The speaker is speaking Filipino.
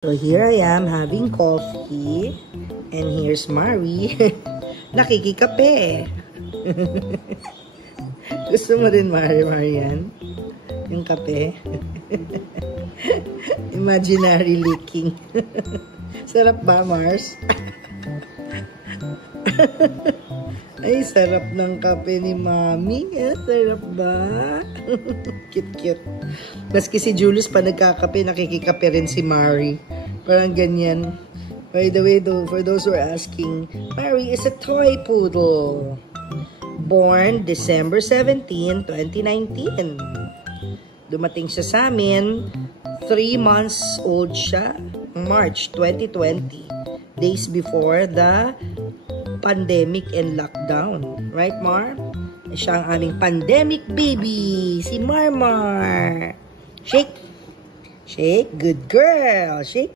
So here I am having coffee, and here's Mari. Nakikikape. Gusto mo rin, Marian? Yung kape? Imaginary leaking. Sarap ba, Mars? Ay, sarap ng kape ni Mami. Sarap ba? Cute. Maski si Julius pa nagkakape, nakikikape rin si Mari. Parang ganyan. By the way, though, for those who are asking, Mari is a toy poodle. Born December 17, 2019. Dumating siya sa amin. 3 months old siya. March 2020. Days before the pandemic and lockdown. Right, Mar? Siya ang aming pandemic baby. Si Marmar. Shake. Shake. Good girl. Shake.